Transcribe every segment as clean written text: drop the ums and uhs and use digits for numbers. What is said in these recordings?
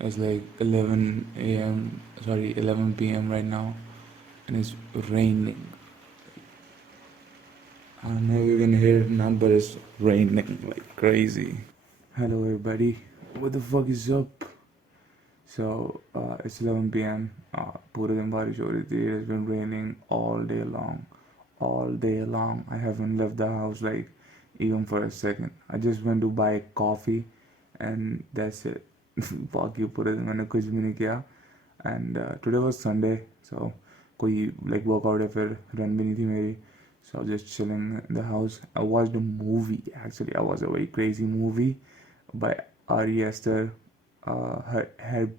It's like 11 p.m. right now, and it's raining. I don't know if you can hear it now, but it's raining like crazy. Hello, everybody. What the fuck is up? It's 11 p.m. पूरे दिन बारिश हो रही थी. It's been raining all day long. All day long. I haven't left the house like even for a second. I just went to buy coffee and that's it. बाकी पूरे दिन मैंने कुछ भी नहीं किया. And today was Sunday, so कोई like workout या फिर run भी नहीं थी मेरी. So I was just chilling in the house. I watched a movie. Actually, I watched a very crazy movie by Ari Aster. Herbitory,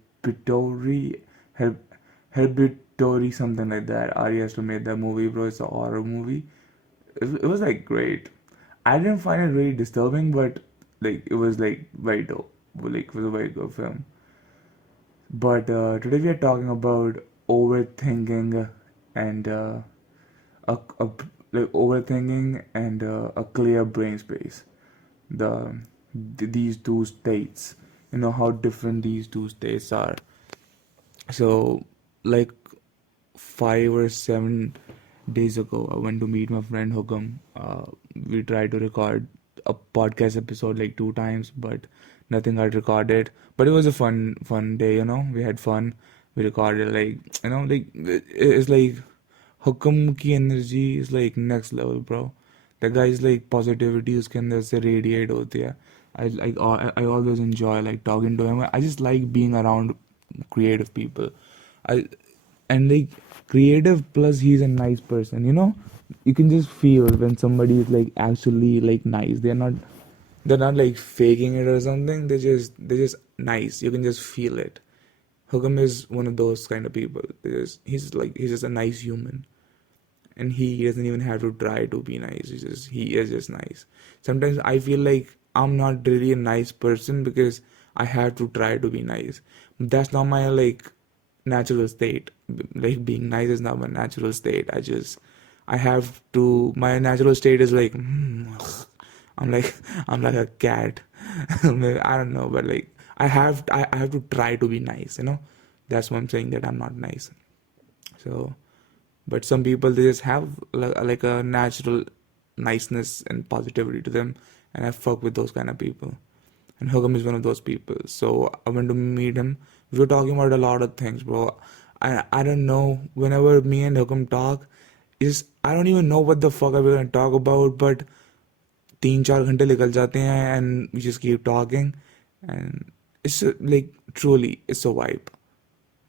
Herbitory, something like that. Ari Aster made that movie, bro. It's a horror movie. It was like great. I didn't find it really disturbing, but like it was like very dope. Like it was a very good film. But today we are talking about overthinking and a like overthinking and a clear brain space. The these two states, how different these two states are. So like 5 or 7 days ago, I went to meet my friend Hukam. We tried to record a podcast episode like 2 times, but nothing got recorded. But it was a fun day. We had fun. We recorded like it's like Hukam की energy is like next level, bro. The guy is like positivity उसके अंदर से radiate होती है. I always enjoy like talking to him. I just like being around creative people. I and like creative plus he's a nice person. You can just feel when somebody is like actually like nice. They're not like faking it or something. They're just nice. You can just feel it. Hugam is one of those kind of people. He's just a nice human, and he doesn't even have to try to be nice. He is just nice. Sometimes I feel like I'm not really a nice person because I have to try to be nice. That's not my like natural state. Like being nice is not my natural state. I have to. My natural state is like I'm like I'm like a cat. I don't know, but like I have to try to be nice. That's why I'm saying that I'm not nice. So, but some people they just have like a natural niceness and positivity to them, and I fuck with those kind of people. And Hugam is one of those people. So I went to meet him. We were talking about a lot of things, bro. I don't know. Whenever me and Hugam talk, is I don't even know what the fuck are we gonna talk about, but 3-4 घंटे निकल जाते हैं and we just keep talking, and it's like truly it's a vibe,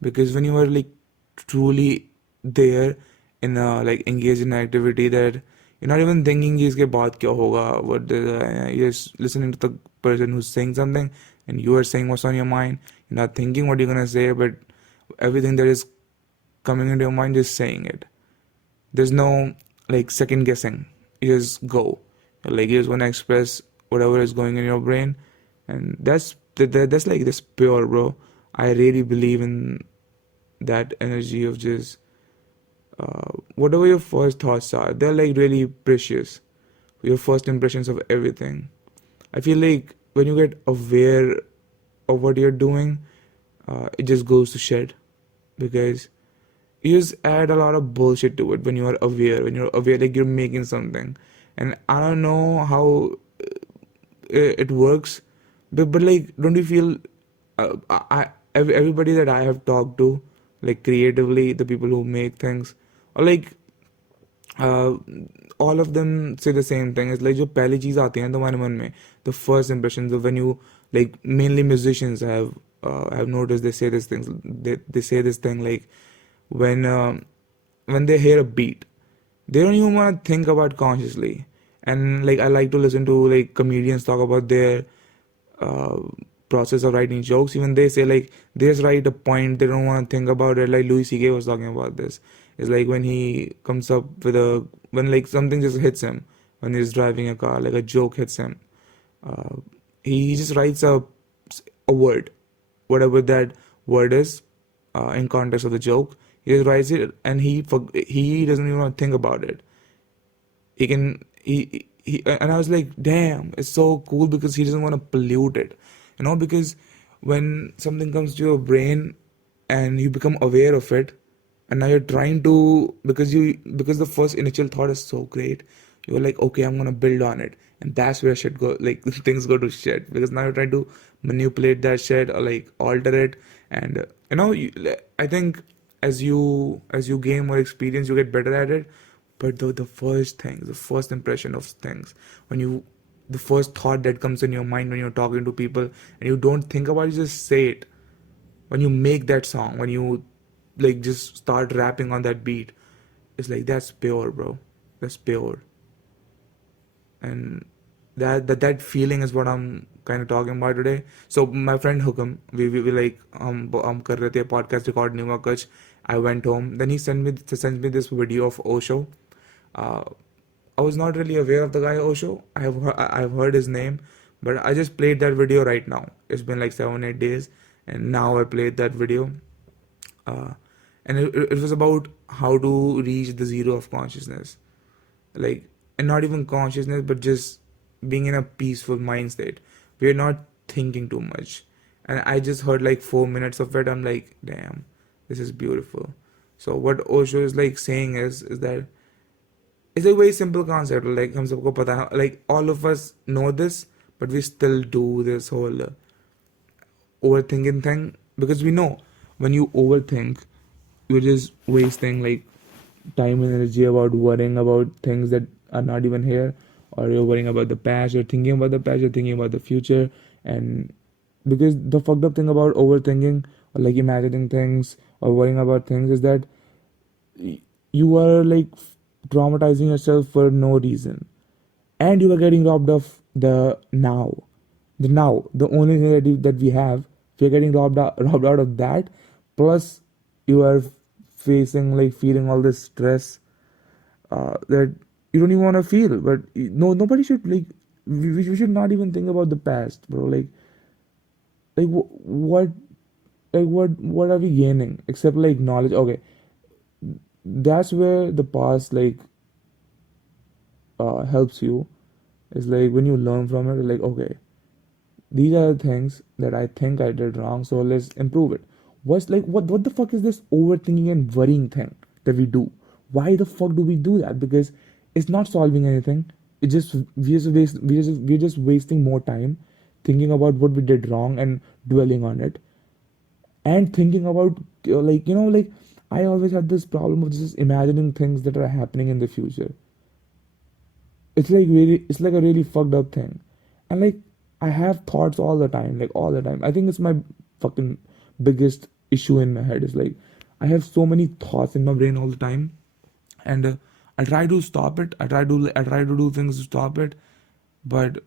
because when you are like truly there in a like engaged in an activity that you're not even thinking कि इसके बाद क्या होगा, you're just listening to the person who's saying something and you are saying what's on your mind. You're not thinking what you're gonna say, but everything that is coming into your mind, just saying it. There's no like second guessing. You just go. Like you just wanna express whatever is going in your brain, and that's like this pure, bro. I really believe in that energy of just whatever your first thoughts are, they're like really precious. Your first impressions of everything. I feel like when you get aware of what you're doing, it just goes to shit, because you just add a lot of bullshit to it when you are aware. When you're aware, like you're making something, and I don't know how it works, but like, don't you feel? Everybody that I have talked to, like creatively, the people who make things, or like uh, all of them say the same thing. It's like जो पहली चीज आती है तुम्हारे मन में, the first impressions of when you like mainly musicians have noticed they say this things they say this thing like when they hear a beat, they don't even want to think about consciously. And like I like to listen to like comedians talk about their uh, process of writing jokes. Even they say like they just write a point, they don't want to think about it. Like Louis C.K. was talking about this. It's like when he comes up with when like something just hits him when he's driving a car, like a joke hits him. Uh, he just writes a word, whatever that word is, in context of the joke. He just writes it, and he doesn't even want to think about it. And I was like, damn, it's so cool because he doesn't want to pollute it, because when something comes to your brain and you become aware of it, and now you're trying to, because the first initial thought is so great, you're like, okay, I'm gonna build on it, and that's where shit go, like things go to shit, because now you're trying to manipulate that shit or like alter it. And I think as you gain more experience, you get better at it. But the first things, the first impression of things, when you the first thought that comes in your mind when you're talking to people, and you don't think about it, you just say it. When you make that song, when you like just start rapping on that beat, it's like, that's pure, bro. That's pure. And that feeling is what I'm kind of talking about today. So my friend Hukam, we like kar rahe the podcast record नहीं हुआ कुछ. I went home, then he sent me this video of Osho. uh, I was not really aware of the guy Osho. I've heard his name, but I just played that video right now. It's been like 7 8 days, and now I played that video. uh, and it was about how to reach the zero of consciousness, like, and not even consciousness, but just being in a peaceful mind state. We're not thinking too much. And I just heard like 4 minutes of it. I'm like, damn, this is beautiful. So what Osho is like saying is that it's a very simple concept. Like हम सबको पता है, like all of us know this, but we still do this whole overthinking thing, because we know when you overthink, you're just wasting like time and energy about worrying about things that are not even here, or you're worrying about the past, you're thinking about the past, you're thinking about the future. And because the fucked up thing about overthinking, or like imagining things or worrying about things, is that you are like traumatizing yourself for no reason, and you are getting robbed of the now. The only thing that we have, we are getting robbed out of that. Plus, you are facing like feeling all this stress that you don't even want to feel. But no, nobody should like. We should not even think about the past, bro. Like what, what are we gaining except like knowledge? Okay, that's where the past like helps you. Is like when you learn from it, like, okay, these are the things that I think I did wrong, so let's improve it. What's like what the fuck is this overthinking and worrying thing that we do? Why the fuck do we do that? Because it's not solving anything. It just we're just wasting more time thinking about what we did wrong and dwelling on it, and thinking about like like I always had this problem of just imagining things that are happening in the future. It's like a really fucked up thing. And like I have thoughts all the time, like all the time. I think it's my fucking biggest issue in my head, is like I have so many thoughts in my brain all the time. And I try to stop it. I try to do things to stop it. But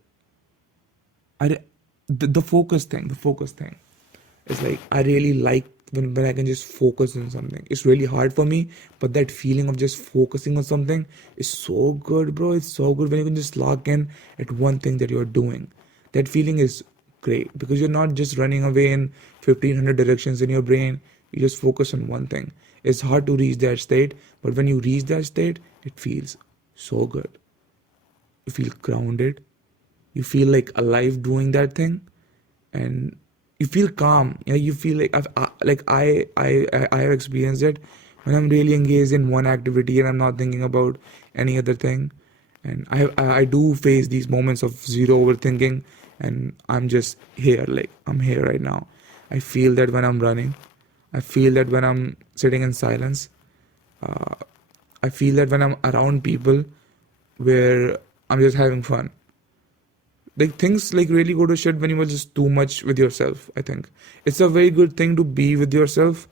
I the focus thing is like, I really like when I can just focus on something. It's really hard for me, but that feeling of just focusing on something is so good, bro. It's so good when you can just lock in at one thing that you're doing. That feeling is great, because you're not just running away in 1500 directions in your brain. You just focus on one thing. It's hard to reach that state, but when you reach that state, it feels so good. You feel grounded. You feel like alive doing that thing, and you feel calm. Yeah, you feel like I have experienced it when I'm really engaged in one activity and I'm not thinking about any other thing. And I do face these moments of zero overthinking, and I'm just here, like I'm here right now. I feel that when I'm running. I feel that when I'm sitting in silence. uh, I feel that when I'm around people where I'm just having fun. Like things like really go to shit when you are just too much with yourself. I think it's a very good thing to be with yourself.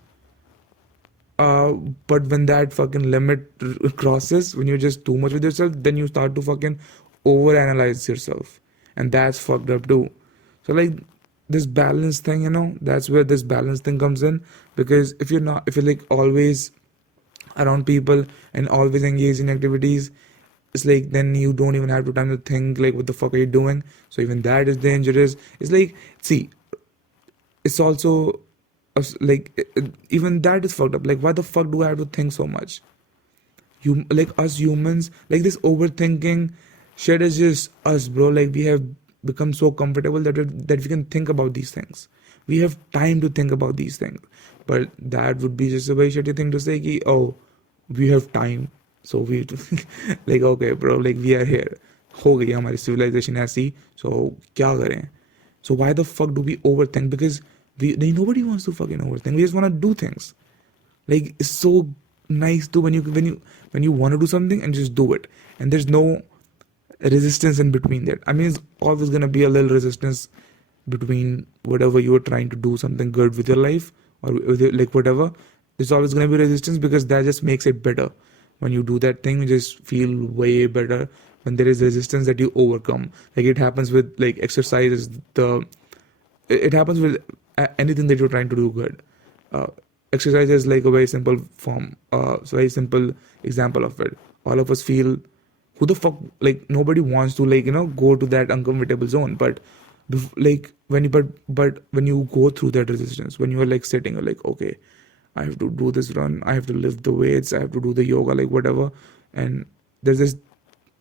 uh but when that fucking limit crosses, when you're just too much with yourself, then you start to fucking overanalyze yourself, and that's fucked up too. So like this balance thing, that's where this balance thing comes in. Because if you're like always around people and always engaged in activities, it's like then you don't even have the time to think like, what the fuck are you doing? So even that is dangerous. It's like, see, it's also like even that is fucked up. Like, why the fuck do I have to think so much? You, like us humans, like this overthinking shit is just us, bro. Like we have become so comfortable that we can think about these things. We have time to think about these things. But that would be just a very shitty thing to say ki, oh, we have time, so we like, okay bro, like we are here, हो गई हमारी civilization ऐसी, so क्या करें? So why the fuck do we overthink? Because nobody wants to fucking overthink. We just want to do things. Like, it's so nice to when you want to do something and just do it, and there's no resistance in between that. I mean, it's always gonna be a little resistance between whatever you are trying to do something good with your life, or with like whatever. There's always gonna be resistance, because that just makes it better. When you do that thing, you just feel way better when there is resistance that you overcome. Like, it happens with like exercise. Is the It happens with anything that you're trying to do good. Uh, Exercise is like a very simple form, so very simple example of it. All of us feel, who the fuck, like nobody wants to, like, go to that uncomfortable zone. But like when you but when you go through that resistance, when you are like sitting, you're like, okay, I have to do this run, I have to lift the weights, I have to do the yoga, like whatever. And there's this,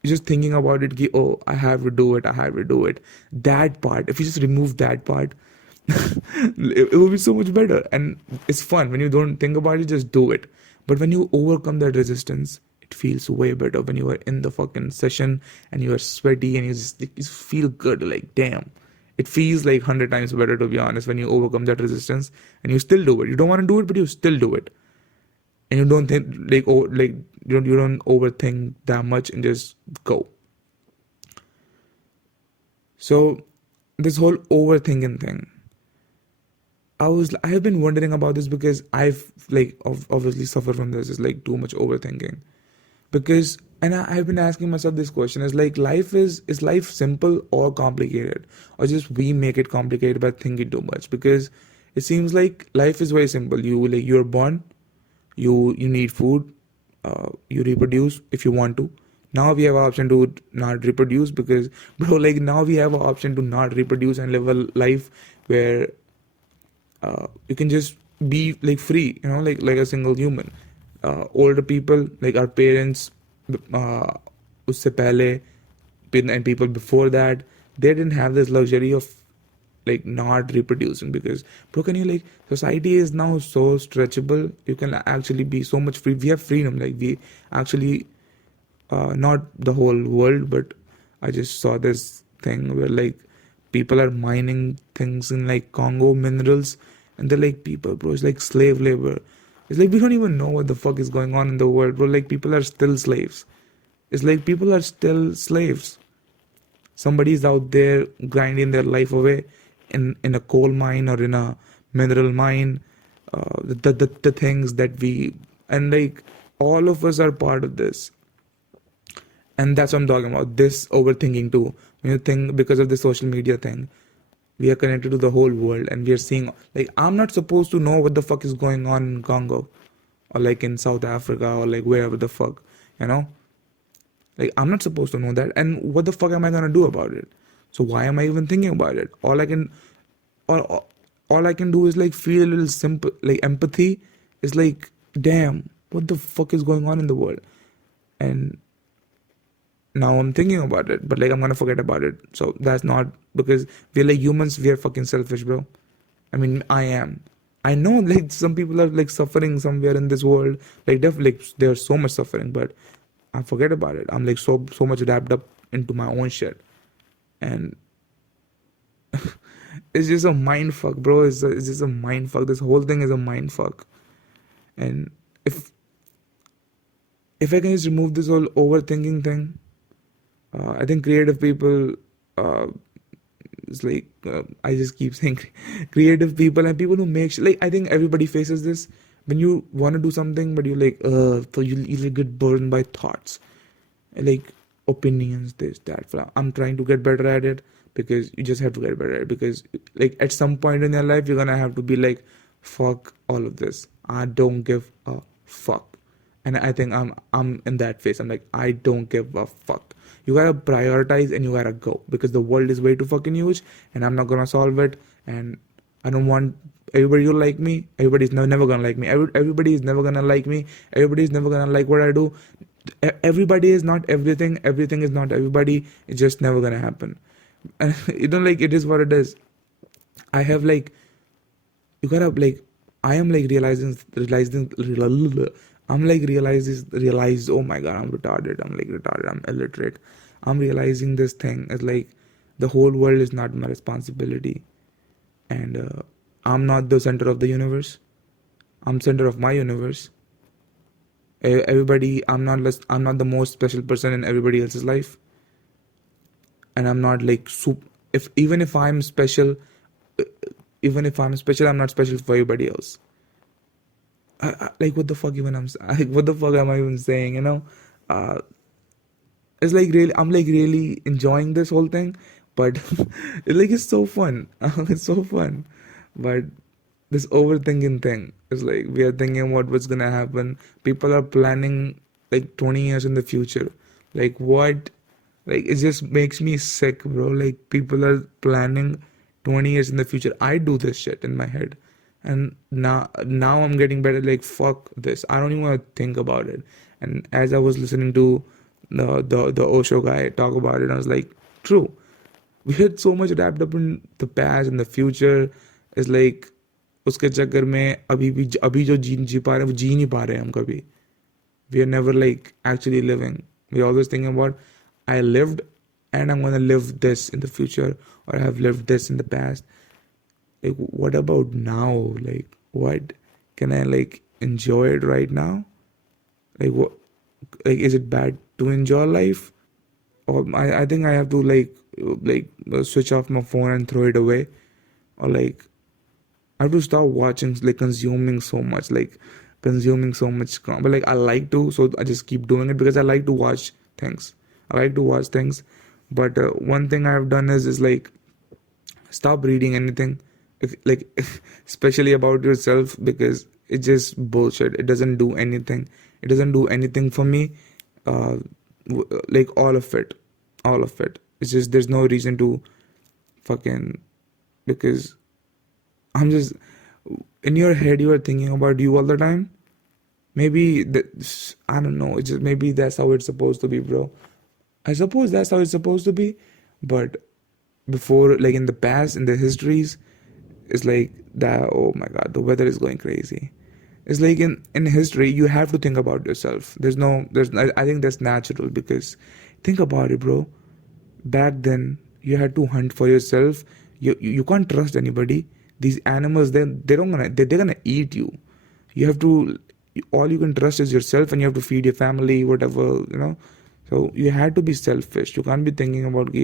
you're just thinking about it, oh, I have to do it, I have to do it. That part, if you just remove that part, it will be so much better. And it's fun when you don't think about it, just do it. But when you overcome that resistance, it feels way better. When you are in the fucking session and you are sweaty and you feel good, like damn, it feels like 100 times better, to be honest, when you overcome that resistance and you still do it. You don't want to do it, but you still do it. And you don't think like, oh, like you don't overthink that much and just go. So this whole overthinking thing, I have been wondering about this, because I've like obviously suffered from this. It's like too much overthinking. Because, and I've been asking myself this question: is like, is life simple or complicated, or just we make it complicated by thinking too much? Because it seems like life is very simple. You're born, you need food, you reproduce if you want to. Now we have an option to not reproduce, because bro, like now we have an option to not reproduce and live a life where you can just be like free, like a single human. Older people, like our parents, usse pehle, and people before that, they didn't have this luxury of like not reproducing. Because bro, can you, like, society is now so stretchable, you can actually be so much free. We have freedom, like we actually, not the whole world, but I just saw this thing where like people are mining things in like Congo, minerals, and they're like, people, bro, it's like slave labor. It's like we don't even know what the fuck is going on in the world, bro. Like, people are still slaves. It's like people are still slaves. Somebody's out there grinding their life away in a coal mine or in a mineral mine. The things that we, and like all of us are part of this. And that's what I'm talking about. This overthinking too. When you think, because of the social media thing, we are connected to the whole world, and we are seeing, like, I'm not supposed to know what the fuck is going on in Congo, or like in South Africa, or like wherever the fuck, like I'm not supposed to know that. And what the fuck am I gonna do about it? So why am I even thinking about it? All I can do is like feel a little simple, like empathy. Is like, damn, what the fuck is going on in the world? And now I'm thinking about it, but like I'm gonna forget about it. So that's not, because we're like humans, we are fucking selfish, bro. I mean, I am. I know like some people are like suffering somewhere in this world. Like definitely, like, there's so much suffering, but I forget about it. I'm like so much wrapped up into my own shit. And it's just a mind fuck, bro. It's just a mind fuck. This whole thing is a mind fuck. And if I can just remove this whole overthinking thing, I think creative people, it's like, I just keep saying creative people and people who make like, I think everybody faces this when you want to do something, but you like, so you get burdened by thoughts, like opinions, this, that. I'm trying to get better at it, because you just have to get better at it, because like at some point in your life, you're gonna have to be like, fuck all of this. I don't give a fuck. And I think I'm in that phase. I'm like, I don't give a fuck. You gotta prioritize and you gotta go, because the world is way too fucking huge, and I'm not gonna solve it. And I don't want everybody to like me. Everybody's never gonna like me. Everybody is never gonna like me. Everybody is never gonna like what I do. Everybody is not everything. Everything is not everybody. It's just never gonna happen. Like, it is what it is. I have like you gotta like, I am like realizing I'm like realize, oh my god, I'm retarded, I'm like retarded, I'm illiterate. I'm realizing this thing is like the whole world is not my responsibility, and I'm not the center of the universe. I'm center of my universe. Everybody, I'm not the most special person in everybody else's life, and I'm not like if even if I'm special, uh, even if I'm special, I'm not special for everybody else. Like what the fuck even like what the fuck am I even saying? Uh, it's like really, I'm like really enjoying this whole thing, but it's so fun. It's so fun, but this overthinking thing is like we are thinking about what's gonna happen. People are planning like 20 years in the future. Like what? Like it just makes me sick, bro. Like people are planning 20 years in the future. I do this shit in my head, and now I'm getting better. Like fuck this. I don't even want to think about it. And as I was listening to the Osho guy talk about it, I was like, true. We get so much wrapped up in the past and the future. It's like उसके चक्कर में अभी जो जी पा रहे हैं वो जी नहीं पा रहे हैं हम कभी. We are never like actually living. We're always thinking about I lived and I'm gonna live this in the future, or I have lived this in the past. Like what about now? Like what can I like enjoy it right now? Like what, like is it bad to enjoy life? Or I think I have to switch off my phone and throw it away, or like I have to stop watching, like consuming so much but like I like to, so I just keep doing it because I like to watch things. But one thing I have done is like stop reading anything, like especially about yourself, because it's just bullshit. It doesn't do anything. It doesn't do anything for me. uh like all of it, it's just there's no reason to fucking, because I'm just, in your head you are thinking about you all the time. Maybe that, I don't know, it's just maybe that's how it's supposed to be, bro. I suppose that's how it's supposed to be. But before, like in the past, in the histories, it's like that, oh my god, the weather is going crazy. It's like in history you have to think about yourself. I think that's natural, because think about it, bro. Back then you had to hunt for yourself. You can't trust anybody. These animals, they don't gonna they're gonna eat you. You have to, all you can trust is yourself, and you have to feed your family, whatever. So you had to be selfish. You can't be thinking about,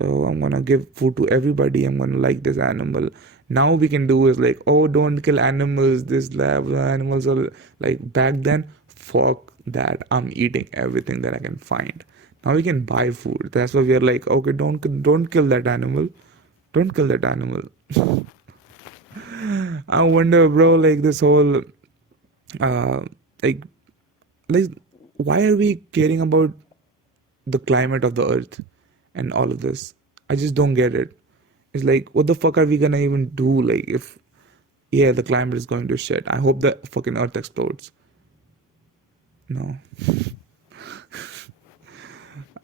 oh, I'm gonna give food to everybody, I'm gonna like this animal. Now we can do is like, oh, don't kill animals, this lab animals are like, back then, fuck that, I'm eating everything that I can find. Now we can buy food. That's why we are like, okay, don't kill that animal. Don't kill that animal. I wonder, bro, like this whole uh like like why are we caring about the climate of the earth and all of this? I just don't get it. It's like, what the fuck are we gonna even do? Like, if, yeah, the climate is going to shit, I hope the fucking earth explodes. No.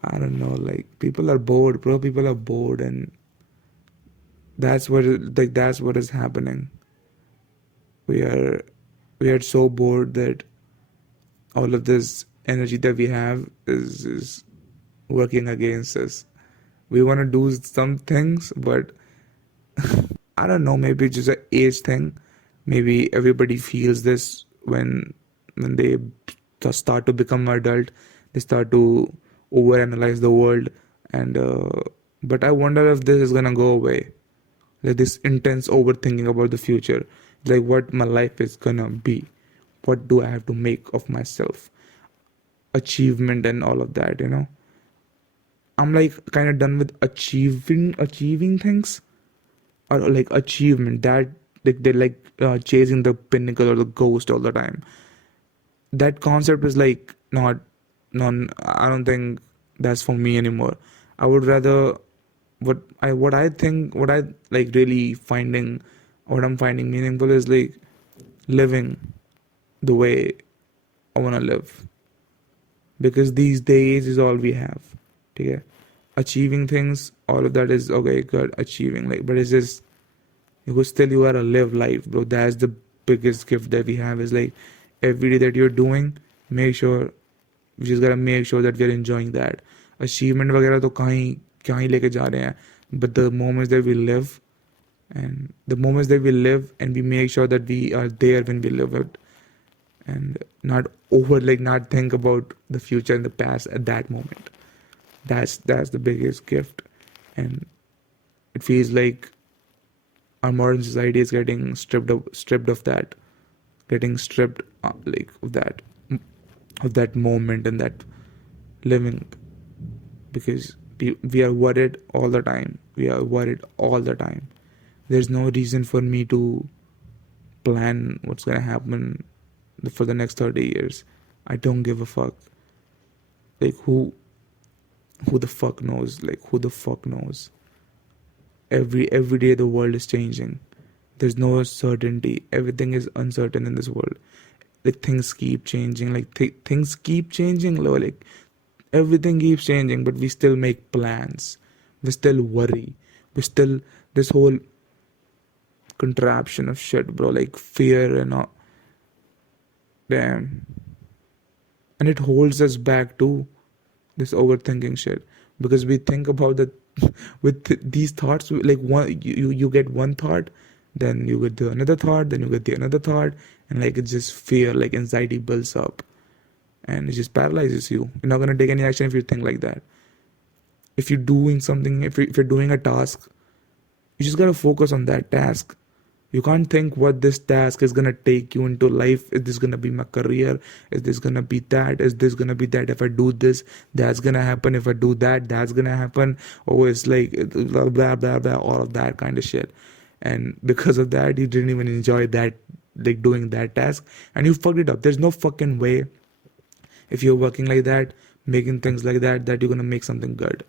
I don't know, like people are bored, bro. People are bored, and that's what is happening. We are we are so bored that all of this energy that we have is working against us. We want to do some things, but I don't know, maybe it's just an age thing. Maybe everybody feels this when they start to become adult. They start to overanalyze the world, and but I wonder if this is gonna go away. Like this intense overthinking about the future, like what my life is gonna be, what do I have to make of myself, achievement and all of that. I'm like kind of done with achieving things, or like achievement that they're like chasing the pinnacle or the ghost all the time. That concept is like not non I don't think that's for me anymore. I would rather, what I like really finding, what I'm finding meaningful is like living the way I want to live, because these days is all we have. Okay, achieving things, all of that is okay, good, achieving, like, but it's just Because still you gotta live life, bro. That's the biggest gift that we have, is like every day that you're doing, make sure, we just gotta make sure that we're enjoying that. Achievement वगैरह तो कहीं कहीं लेके जा रहे हैं, but the moments that we live, and we make sure that we are there when we live it, and not think about the future and the past at that moment. That's the biggest gift. And it feels like our modern society is getting stripped of that, getting stripped like of that moment and that living, because we are worried all the time. There's no reason for me to plan what's gonna happen for the next 30 years. I don't give a fuck. Like who the fuck knows? Every day the world is changing. There's no certainty. Everything is uncertain in this world. Like things keep changing. Things keep changing. Like everything keeps changing, but we still make plans. We still worry. We still, this whole contraption of shit, bro. Like fear and all. Damn. And it holds us back too. This overthinking shit, because we think about the with these thoughts, like you get one thought, then you get the another thought, then you get the another thought, and like it's just fear, like anxiety builds up, and it just paralyzes you. You're not gonna take any action if you think like that. If you're doing something, if you're doing a task, you just gotta focus on that task. You can't think what this task is gonna take you into life. Is this gonna be my career? Is this gonna be that? Is this gonna be that? If I do this, that's gonna happen. If I do that, that's gonna happen. Oh, it's like blah blah blah blah, all of that kind of shit. And because of that, you didn't even enjoy that, like doing that task, and you fucked it up. There's no fucking way, if you're working like that, making things like that, that you're gonna make something good.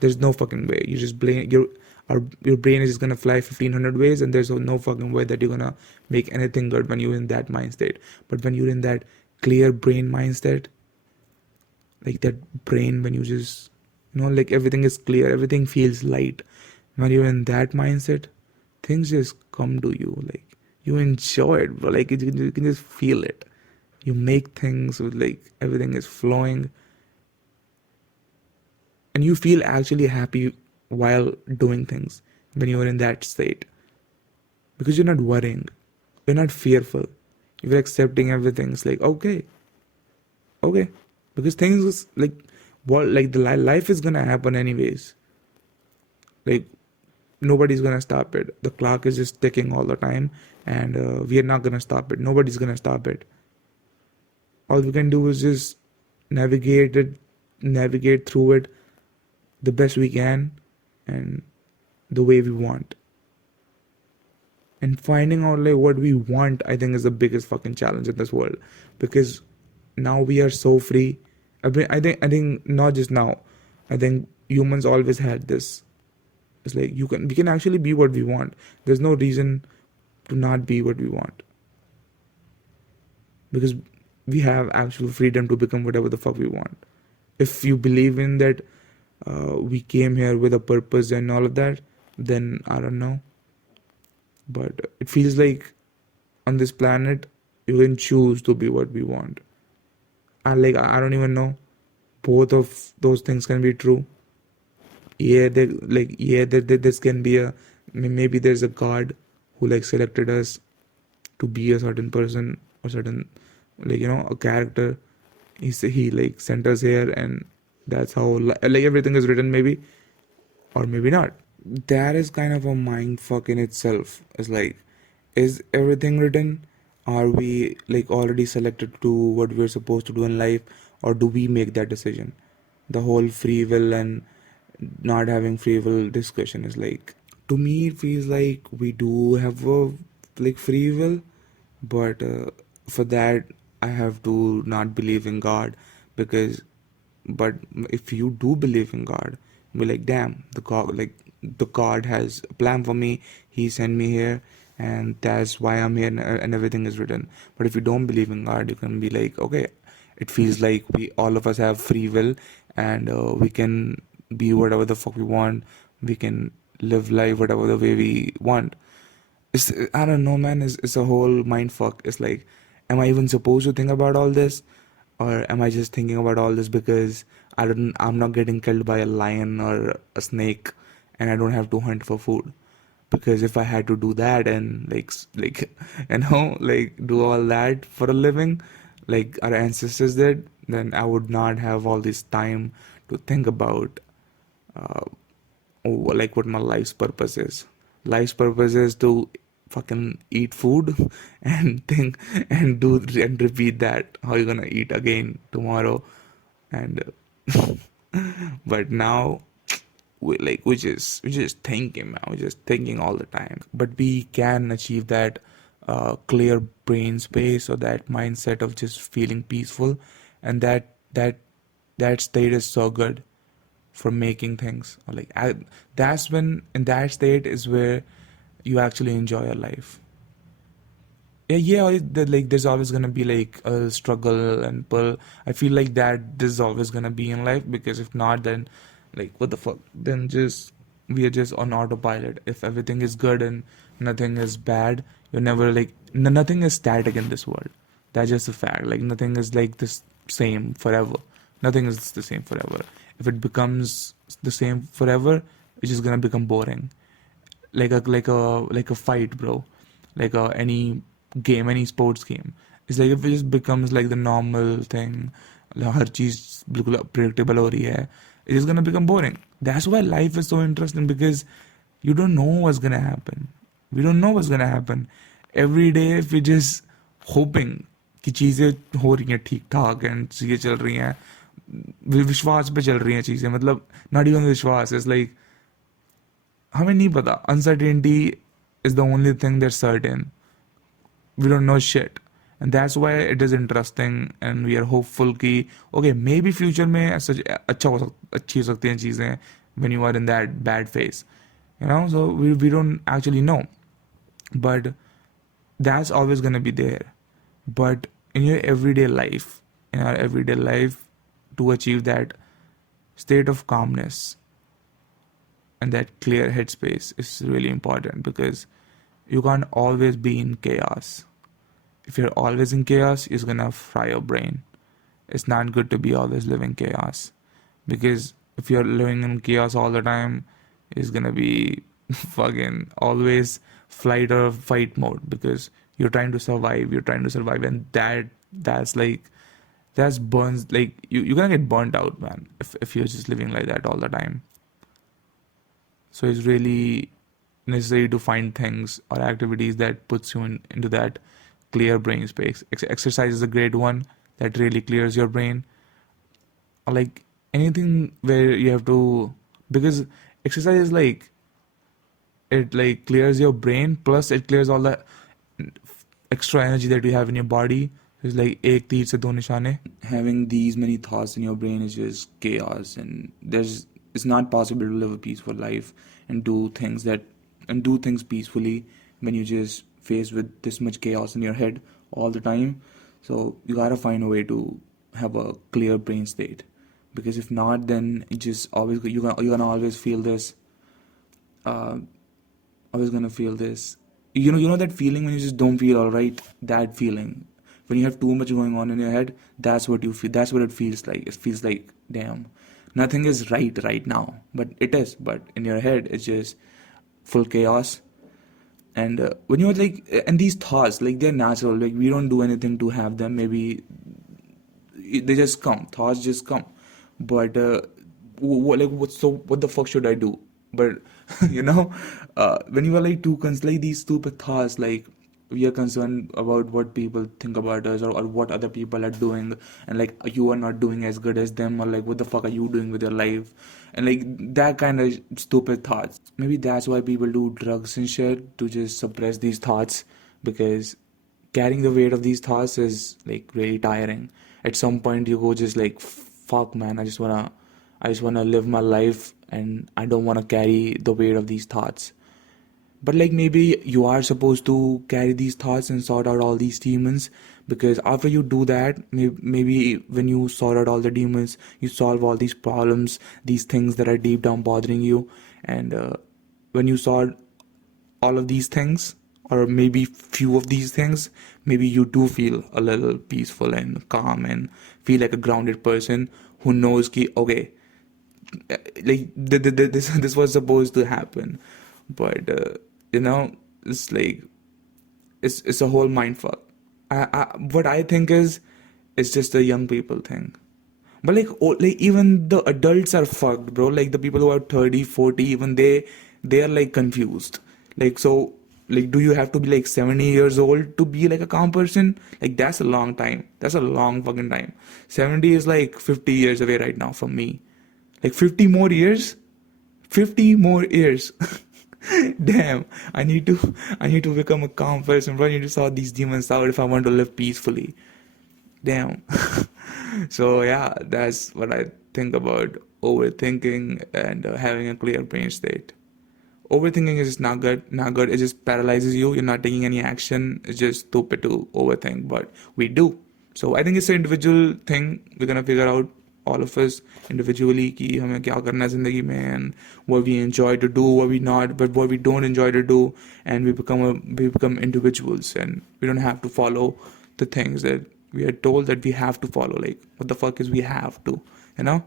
There's no fucking way. You just blame your brain is just gonna fly 1500 ways, and there's no fucking way that you're gonna make anything good when you're in that mind state. But when you're in that clear brain mindset, like that brain, when you just, like everything is clear, everything feels light. When you're in that mindset, things just come to you. Like you enjoy it, bro. Like you can just feel it. You make things with, like, everything is flowing, and you feel actually happy while doing things when you're in that state, because you're not worrying, you're not fearful, you're accepting everything. It's like okay, because things is like, what, like the life is gonna happen anyways. Like nobody's gonna stop it. The clock is just ticking all the time, and we are not gonna stop it. Nobody's gonna stop it. All we can do is just navigate through it the best we can, and the way we want. And finding out like what we want, I think, is the biggest fucking challenge in this world, because now we are so free. I think not just now. I think humans always had this. It's like we can actually be what we want. There's no reason to not be what we want, because we have actual freedom to become whatever the fuck we want. If you believe in that, we came here with a purpose and all of that, then I don't know. But it feels like on this planet, you can choose to be what we want. I don't even know. Both of those things can be true. This can be maybe there's a God who like selected us to be a certain person or certain, like, a character. He like sent us here, and that's how like everything is written, maybe, or maybe not. That is kind of a mind fuck in itself. It's like, is everything written? Are we like already selected to do what we're supposed to do in life, or do we make that decision? The whole free will and not having free will discussion is like, to me it feels like we do have a like free will, but for that I have to not believe in God, because but if you do believe in God, be like, damn, the God has a plan for me. He sent me here, and that's why I'm here, and everything is written. But if you don't believe in God, you can be like, okay, it feels like we all of us have free will, and we can be whatever the fuck we want. We can live life whatever the way we want. it's, I don't know, man. It's a whole mind fuck. It's like, am I even supposed to think about all this, or am I just thinking about all this because I'm not getting killed by a lion or a snake, and I don't have to hunt for food? Because if I had to do that and like like do all that for a living, like our ancestors did, then I would not have all this time to think about uh, like what my life's purpose is. Life's purpose is to fucking eat food and think and do and repeat that how you gonna eat again tomorrow. And but now we're just thinking, man. We're just thinking all the time. But we can achieve that clear brain space or that mindset of just feeling peaceful, and that state is so good for making things. Or that's when in that state is where you actually enjoy your life. Yeah, like there's always gonna be like a struggle and pull. I feel like that there's always gonna be in life, because if not, then like what the fuck? Then just we are just on autopilot. If everything is good and nothing is bad, you're never like nothing is static in this world. That's just a fact. Like nothing is like this same forever. Nothing is the same forever. If it becomes the same forever, it's just gonna become boring, like a fight, bro. Like any game, any sports game. It's like if it just becomes like the normal thing, like हर चीज बिल्कुल predictable हो रही है, it's just gonna become boring. That's why life is so interesting, because you don't know what's gonna happen. We don't know what's gonna happen. Every day we're just hoping कि चीज़ें हो रही हैं ठीक ठाक एंड चीज़ें चल रही हैं, विश्वास पे चल रही हैं चीज़ें, मतलब नॉट इवन विश्वास, इज लाइक हमें नहीं पता. Uncertainty is the only thing that's certain. We don't know shit, and that's why it is interesting and we are hopeful कि okay, maybe future में ऐसा अच्छी हो सकती हैं चीज़ें when you are in that bad phase, you know. So we don't actually know, but that's always gonna be there. But in your everyday life, in our everyday life, to achieve that state of calmness and that clear headspace is really important, because you can't always be in chaos. If you're always in chaos, it's gonna fry your brain. It's not good to be always living chaos, because if you're living in chaos all the time, it's gonna be fucking always flight or fight mode, because you're trying to survive, and that's burns, like you're gonna get burnt out, man, if you're just living like that all the time. So it's really necessary to find things or activities that puts you into that clear brain space. Exercise is a great one that really clears your brain. Or like anything where you have to, because exercise is like, it like clears your brain, plus it clears all the extra energy that you have in your body. It's like एक तीर से दो निशाने. Having these many thoughts in your brain is just chaos, and it's not possible to live a peaceful life and do things peacefully when you just faced with this much chaos in your head all the time. So you gotta find a way to have a clear brain state, because if not, then it just always you're gonna always feel this. Always gonna feel this. You know that feeling when you just don't feel alright. That feeling when you have too much going on in your head. That's what you feel. That's what it feels like. It feels like, damn, nothing is right now, but it is. But in your head, it's just full chaos. And when you're like, and these thoughts, like they're natural. Like we don't do anything to have them. Maybe they just come. Thoughts just come. But what the fuck should I do? But when you are like like these stupid thoughts, like we are concerned about what people think about us, or what other people are doing, and like you are not doing as good as them, or like what the fuck are you doing with your life, and like that kind of stupid thoughts. Maybe that's why people do drugs and shit, to just suppress these thoughts, because carrying the weight of these thoughts is like really tiring. At some point you go just like, fuck man, I just wanna live my life, and I don't wanna carry the weight of these thoughts. But like maybe you are supposed to carry these thoughts and sort out all these demons, because after you do that, maybe when you sort out all the demons, you solve all these problems, these things that are deep down bothering you, and when you sort all of these things, or maybe few of these things, maybe you do feel a little peaceful and calm and feel like a grounded person who knows ki okay, like this was supposed to happen, but you know, it's like it's a whole mind fuck. What I think is it's just a young people thing. But like, like even the adults are fucked, bro. Like the people who are 30, 40, even they are like confused. Like so, like do you have to be like 70 years old to be like a calm person? Like that's a long time. That's a long fucking time. 70 is like 50 years away right now from me. Like 50 more years? 50 more years. Damn, I need to become a calm person, bro. I need to sort these demons out if I want to live peacefully. Damn. So yeah, that's what I think about overthinking and having a clear brain state. Overthinking is just not good, not good. It just paralyzes you. You're not taking any action. It's just stupid to overthink, but we do. So I think it's an individual thing. We're gonna figure out all of us individually कि हमें क्या करना है जिंदगी में and what we enjoy to do, what we not, but what we don't enjoy to do, and we become individuals and we don't have to follow the things that we are told that we have to follow. Like what the fuck is we have to, you know?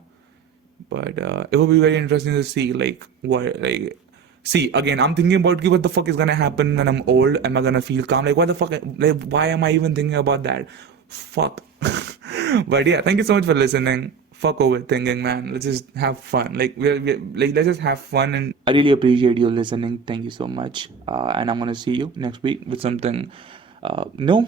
But it will be very interesting to see like what like see again. I'm thinking about what the fuck is gonna happen when I'm old. Am I gonna feel calm? Like what the fuck? Like why am I even thinking about that? Fuck. But yeah, thank you so much for listening. Fuck overthinking, man. Let's just have fun. Like we're like let's just have fun. And I really appreciate you listening. Thank you so much. And I'm gonna see you next week with something. No.